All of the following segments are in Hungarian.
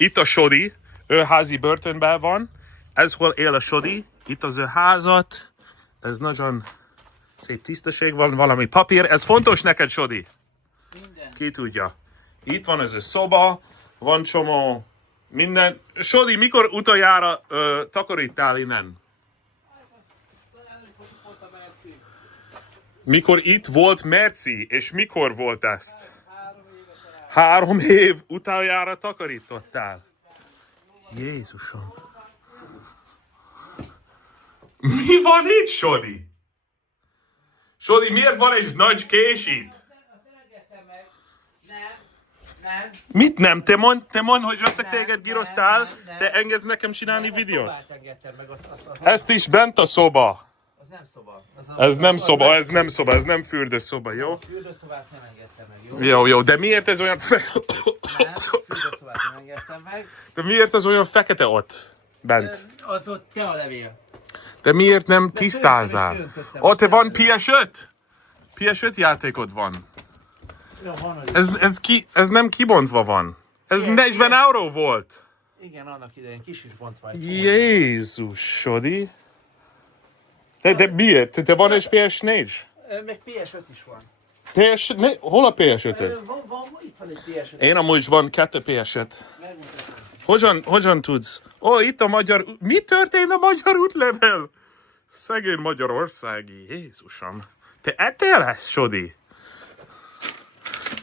Itt a Sodi, ő házi börtönben van. Ez hol él a Sodi, itt az ő házat. Ez nagyon szép tisztesség van, valami papír. Ez fontos neked, Sodi? Minden. Ki tudja. Itt van ez a szoba, van csomó minden. Sodi, mikor utoljára takaríttál innen? Mikor itt volt Merci, és mikor volt ezt? 3 év utoljára takarítottál. Jézusom. Mi van itt, Sodi? Sodi, miért van egy nagy kés itt? Nem. Mit nem? Te mondd, hogy veszek téged, gíroztál, te engedsz nekem csinálni videót. Ezt is bent a szoba. Az nem szoba. Ez nem szoba, ez nem szoba, ez nem fürdőszoba, jó? Fürdőszobát nem engedtem meg, jó? Jó, de miért ez olyan Nem, fürdőszobát nem engedtem meg. De miért ez olyan fekete ott, bent? Az ott te a levél. De miért nem tisztázál? Ott van PS5? PS5 játékod van. Jó, van, Ez nem kibontva van. Ez 40 euró volt. Igen, annak idején kis is bontva. Jézus, Sodi. De miért? Te van egy PS4? Meg PS5 is van. Hol a PS5-öd? Itt van egy PS5. Én amúgy van 2 PS5. Hogyan tudsz? Itt a magyar... Mi történt a magyar útlevél? Szegény Magyarországi. Jézusom. Te ettél ezt, Sodi?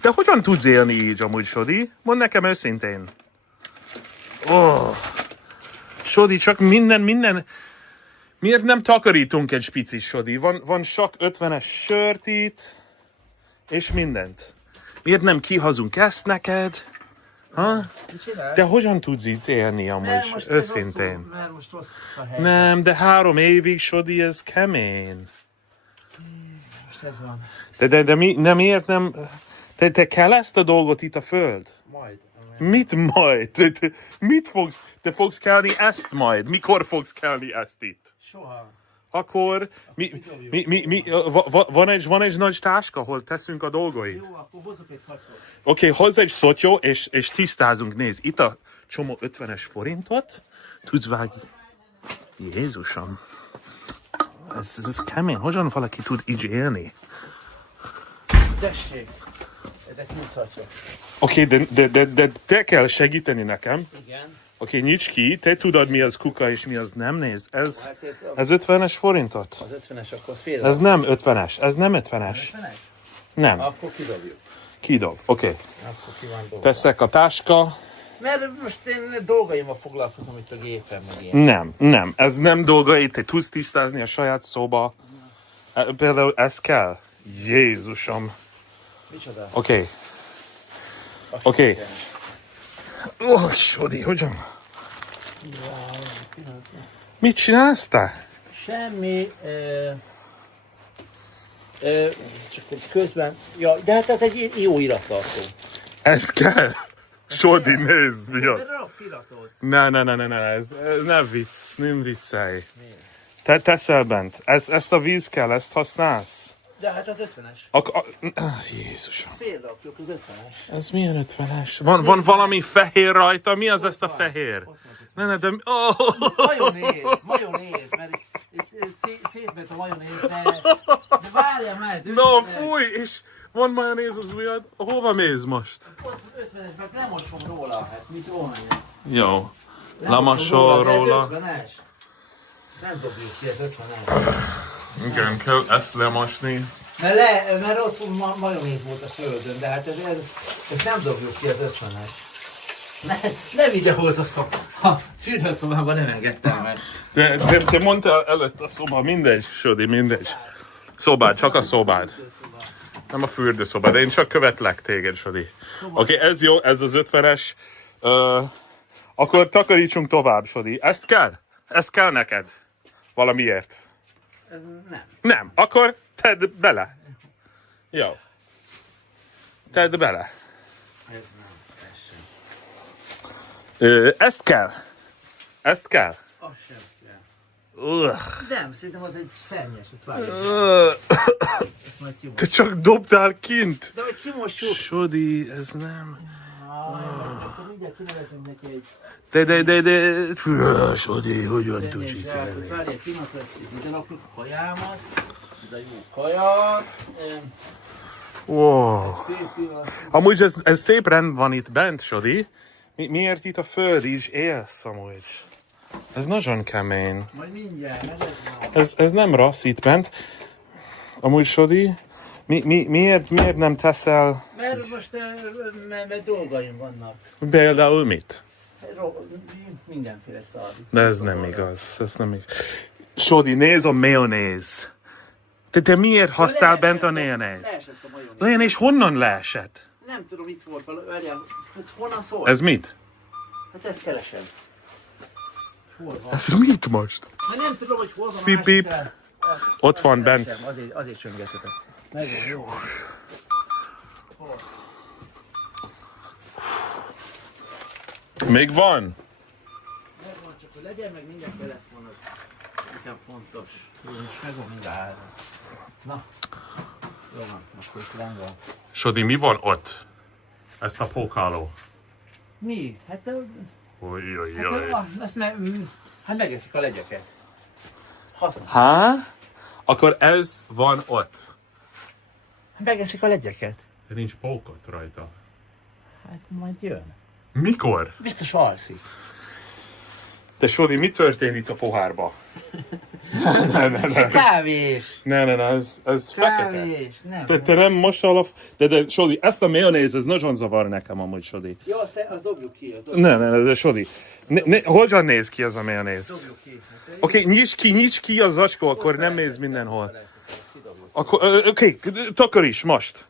Te hogyan tudsz élni így amúgy, Sodi? Mondd nekem őszintén. Sodi, csak minden... Miért nem takarítunk egy picit, Sodi? Van sok 50-es sört itt, és mindent. Miért nem kihazunk ezt neked? Ha? De hogyan tudsz itt élni amúgy, őszintén? Mert most rossz a hely. Nem, de 3 évig, Sodi, ez kemény. Most ez van. De miért nem... Te kell ezt a dolgot itt a föld? Majd. Mit majd? Te fogsz kelni ezt majd? Mikor fogsz kelni ezt itt? Soha. Akkor van egy nagy táska, ahol teszünk a dolgait. Jó, akkor hozzuk egy szatot. Oké, hozz egy szotyó, és tisztázunk. Nézd, itt a csomó 50-es forintot. Tudsz vágni. Jézusom. Ez kemény. Hogyan valaki tud így élni? Tessék. Ezek nyitszatja. Oké, de te kell segíteni nekem. Igen. Oké, nyits ki, te tudod mi az kuka és mi az nem, néz. Ez Hát ez 50-es forintot? az 50-es akkor fél. Ez nem 50-es, ez nem 50-es. 50-es? Nem, Akkor kidobjuk. kidob, oké. Akkor ki van dolga. Teszek a táska. Mert most én dolgaimmal foglalkozom itt a gépen, meg ilyen. Nem, ez nem dolgai, te tudsz tisztázni a saját szóba. Például ez kell. Jézusom. Micsoda? Oké. Sodi, hogyan? Mit csinálsz te? Semmi. Csak közben... Ja, de hát ez egy jó irattartó. Ez kell. Sodi, nézd, mi az? Raksz iratot. Ne, ez nem vicc, nem viccelj. Te teszel bent. Ezt a víz kell, ezt használsz. De hát az 50-es. Jézusom. Fél rakjuk az 50-es. Ez milyen 50-es? Van valami fehér rajta? Mi az ezt a fehér? De... Majonéz, mert itt szétment a majonéz, de várjál már, ez 50-es. No, fúj, és van majonéz az ujjad? Hova mész most? Ott 50-es, meg lemosom róla, hát mit rohanja. Jó. Lemosol róla. Ez 50-es. Nem dobjuk ki, ez 50-es. Igen, kell ezt lemosni. Mert ott majonéz volt a földön, de hát ez nem dobjuk ki, az 50-es. Ne videózz a szoba. Fürdőszobában nem engedtem meg. Te mondtál előtt a szoba, mindegy, Sodi, mindegy. Szobád, csak a szobád. Nem a fürdőszobád, én csak követlek téged, Sodi. Oké, ez jó, ez az 50-es. Akkor takarítsunk tovább, Sodi. Ezt kell? Ezt kell neked? Valamiért? Ez nem. Nem, akkor tedd bele. Jó. Tedd bele. Ez nem. Ez sem. Ezt kell. Ezt kell. Az sem kell. Nem, szerintem az egy szennyes, ezt várjuk. Ezt majd Te csak dobtál kint. De hogy kimossuk. Sodi, ez nem. Akkor mindjárt kinevezünk neki egy... De, Sodi, hogyan tudsz hiszelni? Várjál, kinapesztjük, ide rakjuk a kajámat. Ez a jó kaja. Wow. Amúgy ez szép rend van itt bent, Sodi. Miért itt a föld is élsz amúgy? Ez nagyon kemény. Majd mindjárt, meg ez van. Ez nem rassz itt bent. Amúgy, Sodi, miért nem teszel... Mert most mert dolgaim vannak. Például mit? Mindenféle szar. De ez nem igaz, ez nem igaz. Sodi, nézd a mayonéz. Te miért használ bent a mayonéz? Leesett a majonéz. Lén, és honnan leesett? Nem tudom, itt volt valami. Várjál, ez honnan szól? Ez mit? Hát ezt keresem. Hol van? Ez mit most? Mert nem tudom, hogy hol van a Pip, másik pip. el. Ott van bent. Keresem, azért csöngetetek. Megvan, jó. Hol? Még van? Megvan, csak hogy legyen meg minden telefonod. Nekem fontos. Jó, és megvan minden. Na. Jó van, akkor itt rám van. Sodi, mi van ott? Ezt a pókáló. Mi? Hát, Ojjjjjj. hát megeszik a legyeket. Használ. Há? Akkor ez van ott. Megeszik a legyeket. De nincs pókot rajta. Hát majd jön. Mikor? Biztos alszik. De Sodi, mi történt itt a pohárba? Ne. Kávés! Ne, ez fekete. Kávés! Nem. Te nem mossál a... De Sodi, ezt a mayonéz, ez nagyon zavar nekem amúgy, Sodi. Jó, azt dobjuk ki. Ne, de Sodi. Hogyan néz ki ez a mayonéz? Dobjuk ki. Oké, nyisd ki a zacskó, akkor nem néz mindenhol. Akkor, oké, takaríts most.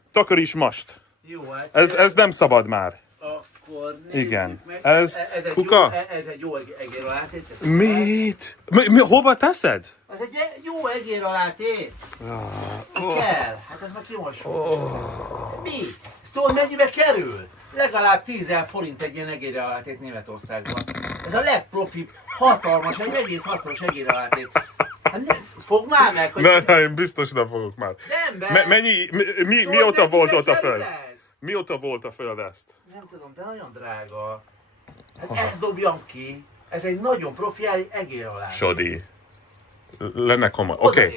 Jó, hát Ez nem szabad már. akkor nézzük Igen. meg. Ez egy kuka? Jó, ez egy jó egér alátét. Mit? Hova teszed? Ez egy jó egér alátét. Kell. Hát ez már kimosol. Mi? Ezt tudod mennyibe kerül? Legalább 10 000 forint egy ilyen egér alátét Németországban. Ez a legprofibb, hatalmas, egy egész hatalmas egér alátét. Hát fog már meg, hogy... Ne, én biztos nem fogok már. Nem, Mióta volt ott a föld? Mióta volt a föld ezt? Nem tudom, de nagyon drága. Hát ezt dobjam ki. Ez egy nagyon profi egér alá. Sodi. Lenne komoly. Oké.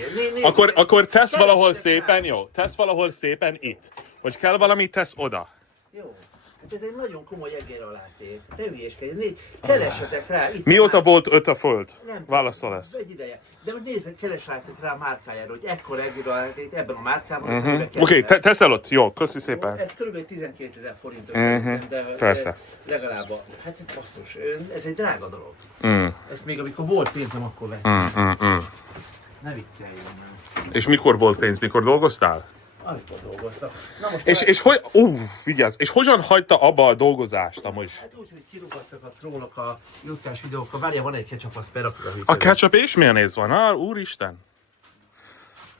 Akkor tesz valahol szépen, jó? Tesz valahol szépen itt. Hogy kell valami, tesz oda. Jó. Hát ez egy nagyon komoly egér alátét. Ne hülyéskedj. Keressetek rá. Itt Mióta volt öt a föld? Nem Válaszol ezt. Egy ideje. De hogy nézzek, keressetek rá a márkájára, hogy ekkora egér alátét ebben a márkában. Oké, teszel ott. Jó, köszi szépen. Ez kb. 12 000 forint össze, de Persze. legalább hát basszus, ez egy drága dolog. Ezt még amikor volt pénzem, akkor vettem. Ne vicceljünk, nem. És mikor volt pénz? Mikor dolgoztál? Amikor dolgoztam. Na most És hogy... Vigyázz. És hogyan hagyta abba a dolgozást amúgy? hát úgy, hogy kirúgattak a trónok a jutkás videókkal. Várjál, van egy ketchup, azt berakjuk a hűtőbe. A ketchup és mayonnaise van? Úristen.